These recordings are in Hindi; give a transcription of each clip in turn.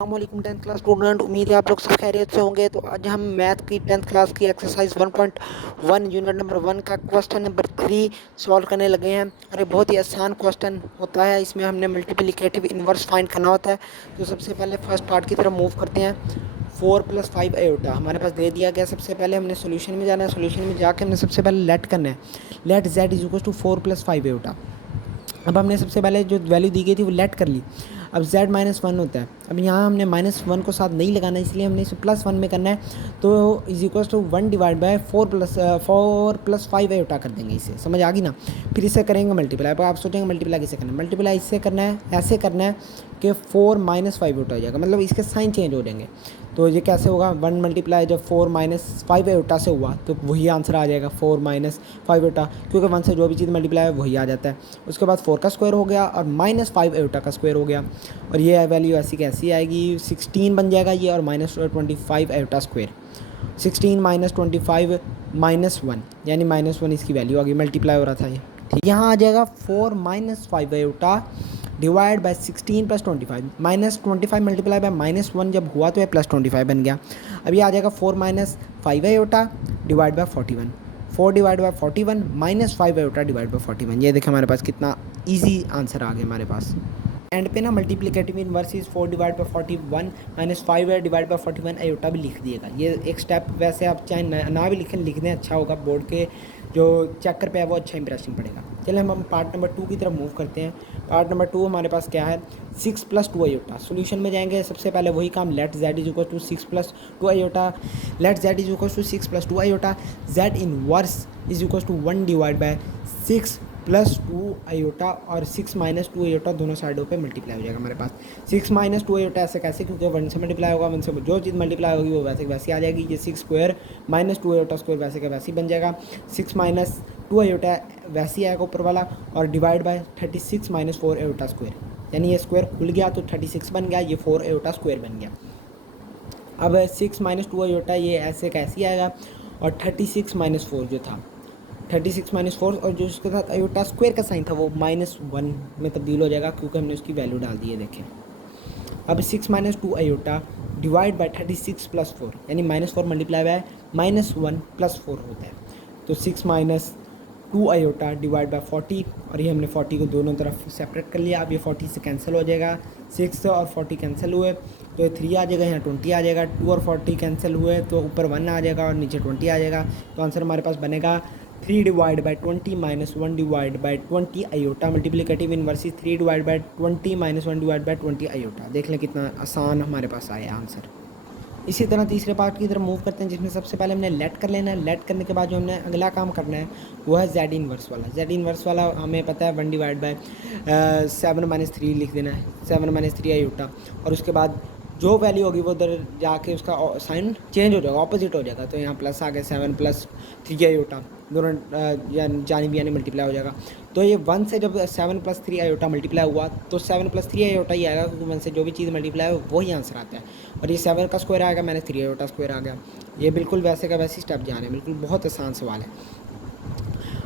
अस्सलामुअलैकुम 10th क्लास स्टूडेंट। उम्मीद है आप लोग सब खैरियत से होंगे। तो आज हम मैथ की 10th क्लास की एक्सरसाइज 1.1 यूनिट नंबर 1 का क्वेश्चन नंबर 3 सॉल्व करने लगे हैं। और ये बहुत ही आसान क्वेश्चन होता है। इसमें हमने मल्टीप्लिकेटिव इन्वर्स फाइंड करना होता है। तो सबसे पहले फर्स्ट पार्ट की तरफ मूव करते हैं। 4 + 5 आयोटा हमारे पास दे दिया गया। सबसे पहले हमने सोल्यूशन में जाना है। सोल्यूशन में जाके हमने सबसे पहले लेट करना है। Let z is equal to 4 + 5 iota. अब हमने सबसे पहले जो वैल्यू दी गई थी वो लेट कर ली। अब z-1 होता है। अब यहाँ हमने -1 को साथ नहीं लगाना, इसलिए हमने इसे +1 में करना है। तो is equal to 1 divide by 4 + 5 iota कर देंगे। इसे समझ आ गई ना। फिर इसे करेंगे मल्टीप्लाई। अब आप सोचेंगे मल्टीप्लाई किसे करना है। मल्टीप्लाई इससे करना है, ऐसे करना है कि 4 - 5 आयोटा हो जाएगा, मतलब इसके साइन चेंज हो जाएंगे। तो ये कैसे होगा, 1 मल्टीप्लाई जब 4 - 5 आयोटा से हुआ तो वही आंसर आ जाएगा 4 - 5 आयोटा, क्योंकि 1 से जो भी चीज़ मल्टीप्लाई है वही आ जाता है। उसके बाद 4 का स्क्वायर हो गया और -5 आयोटा का स्क्वायर हो गया। और ये वैल्यू ऐसी कैसी आएगी, 16 बन जाएगा ये, और -25 आयोटा स्क्वायर। 16 - 25 -1 यानी -1 इसकी वैल्यू आ गई। मल्टीप्लाई हो रहा था ये, ठीक। यहाँ आ जाएगा 4 - 5 iota divide bye 16 + 25। -25 multiply by -1 जब हुआ तो ये +25 बन गया। अब ये आ जाएगा 4 - 5 iota divide bye 41। 4 divide bye 41 -5 iota divide bye 41। ये देखें हमारे पास कितना ईजी आंसर आ गया हमारे पास। एंड पे ना multiplicative inverse is 4 divide bye 41 -5 divide bye 41 iota भी लिख दिएगा। ये एक स्टेप वैसे आप चाहे ना भी लिखें, लिख दें, अच्छा होगा। बोर्ड के जो चेकर पे है वो अच्छा इंप्रेशन पड़ेगा। चलिए हम पार्ट नंबर 2 की तरफ मूव करते हैं। पार्ट नंबर 2 हमारे पास क्या है, 6 + 2 आयोटा। सोल्यूशन में जाएंगे, सबसे पहले वही काम, let z is equal to 6 + 2 iota. Let z is equal to 6 + 2 iota. z inverse is equal to 1 divide by 6 + 2 iota, और 6 - 2 आयोटा दोनों साइडों पे मल्टीप्लाई हो जाएगा हमारे पास। 6 - 2 आयोटा ऐसे कैसे, क्योंकि 1 से मल्टीप्लाई होगा, 1 से जो चीज़ मल्टीप्लाई होगी वो वैसे वैसे आ जाएगी। ये 6 स्क्वायर -2 आयोटा स्क्वायर वैसे का वैसे ही बन जाएगा। 6 - 2 आयोटा वैसे ही आएगा ऊपर वाला, और डिवाइड बाय 36 - 4 आयोटा स्क्वायर, यानी ये स्क्वायर खुल गया तो 36 बन गया, ये 4 आयोटा स्क्वायर बन गया। अब 6 - 2 आयोटा ये ऐसे कैसे आएगा, और 36 - 4 जो था, 36 - 4, और जो उसके साथ आयोटा स्क्वायर का साइन था वो -1 में तब्दील हो जाएगा, क्योंकि हमने उसकी वैल्यू डाल दी है। देखें अब 6 - 2 आयोटा डिवाइड बाय 36 + 4, यानी -4 मल्टीप्लाई बाय -1 + 4 होता है। तो 6 - 2 आयोटा डिवाइड बाय 40, और ये हमने 40 को दोनों तरफ सेपरेट कर लिया। अब ये 40 से कैंसिल हो जाएगा, 6 और 40 कैंसिल हुए तो ये 3 आ जाएगा, यहाँ 20 आ जाएगा। 2 और 40 कैंसिल हुए तो ऊपर 1 आ जाएगा और नीचे 20 आ जाएगा। तो आंसर हमारे पास बनेगा 3 divide by 20 -1 divide bye 20 iota. Multiplicative inverse 3 divide by 20 -1 divide bye 20 iota. देख लें कितना आसान हमारे पास आया आंसर। इसी तरह तीसरे पार्ट की तरफ मूव करते हैं, जिसमें सबसे पहले हमने लेट कर लेना है। लेट करने के बाद जो हमने अगला काम करना है वो है z इनवर्स वाला। z इनवर्स वाला हमें पता है 1 डिवाइड बाय 7 - 3 लिख देना है, 7 - 3 आयोटा। और उसके बाद जो वैल्यू होगी वो उधर जाके उसका साइन चेंज हो जाएगा, ऑपोजिट हो जाएगा। तो यहाँ प्लस आ गया, 7 + 3 आयोटा, दोनों जानिब यानी मल्टीप्लाई हो जाएगा। तो ये 1 से जब 7 + 3 आयोटा मल्टीप्लाई हुआ तो 7 + 3 आयोटा ही आएगा, क्योंकि 1 से जो भी चीज़ मल्टीप्लाई हो वही आंसर आता है। और ये 7 का स्क्वायर आएगा, मैंने 3 आयोटा स्क्वायर आ गया। ये बिल्कुल वैसे का वैसे स्टेप जा रहे हैं, बिल्कुल बहुत आसान सवाल है।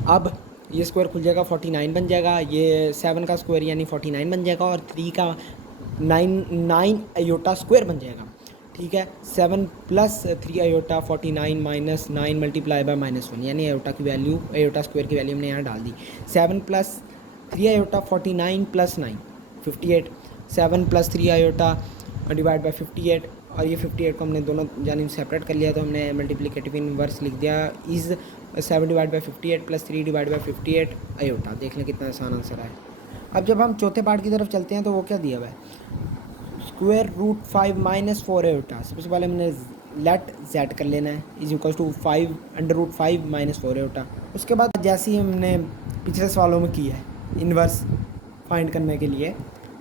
अब ये स्क्वायर खुल जाएगा, 49 बन जाएगा। ये 7 का स्क्वायर यानी 49 बन जाएगा, और 3 का 9 आयोटा स्क्वायर बन जाएगा, ठीक है। 7 + 3 आयोटा 49 - 9 मल्टीप्लाई बाय -1, यानी आयोटा की वैल्यू, आयोटा स्क्वायर की वैल्यू हमने यहाँ डाल दी। 7 + 3 आयोटा 49 + 9 58। 7 + 3 आयोटा डिवाइड बाय 58, और ये 58 को हमने दोनों जानिब सेपरेट कर लिया, तो हमने मल्टीप्लिकेटिव इनवर्स लिख दिया is 7 divide by 58 + 3 divide by 58 iota. देख लें कितना आसान आंसर है। अब जब हम चौथे पार्ट की तरफ चलते हैं तो वो क्या दिया हुआ है, √5 - 4 आयोटा। सबसे पहले हमने लेट z कर लेना है, इज इक्वल टू 5 √5 - 4 आयोटा। उसके बाद जैसे ही हमने पिछले सवालों में किया है इन्वर्स फाइंड करने के लिए,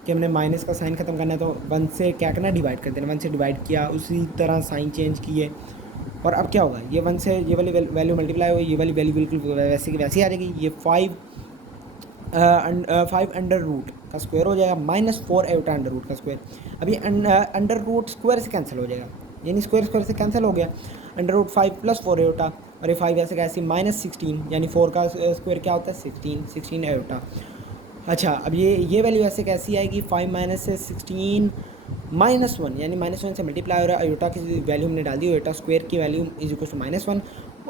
कि हमने माइनस का साइन ख़त्म करना है, तो 1 से क्या करना है, डिवाइड कर देना। 1 से डिवाइड किया, उसी तरह साइन चेंज किए, और अब क्या होगा, ये 1 से ये वाली वैल्यू मल्टीप्लाई हुई, ये वाली वैल्यू बिल्कुल वैसे की वैसी आ जाएगी। ये 5 अंडर रूट का स्क्वायर हो जाएगा, -4 आयोटा अंडर रूट का स्क्वायर। अभी अंडर रूट स्क्वायर से कैंसिल हो जाएगा, यानी स्क्वायर स्क्वायर से कैंसिल हो गया। √5 + 4 आयोटा, और ये 5 ऐसे कैसे, -16, यानी 4 का स्क्वायर क्या होता है, 16 आयोटा। अच्छा, अब ये वैल्यू ऐसे कैसी आएगी, 5 - 16 -1 यानी -1 से मल्टीप्लाई हो रहा है, आयोटा की वैल्यू हमने डाल दी, आयोटा स्क्वायर की वैल्यू इज इक्वल टू -1।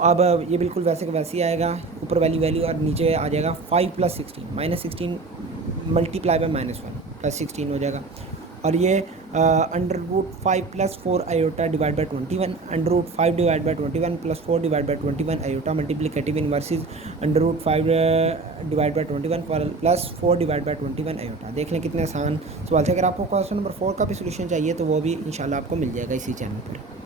अब ये बिल्कुल वैसे का वैसे ही आएगा, ऊपर वाली वैल्यू और नीचे आ जाएगा 5 + 16 -16 मल्टीप्लाई बाय -1 + 16 हो जाएगा। और ये √5 + 4 iota divide by 21, √5 divide by 21 + 4 divide by 21 iota multiplicative inverses √5 divide by 21 + 4 divide by 21 iota. देख लें कितने आसान सवाल थे। अगर आपको क्वेश्चन नंबर 4 का भी सोल्यूशन चाहिए तो वो भी इंशाल्लाह आपको मिल जाएगा इसी चैनल पर।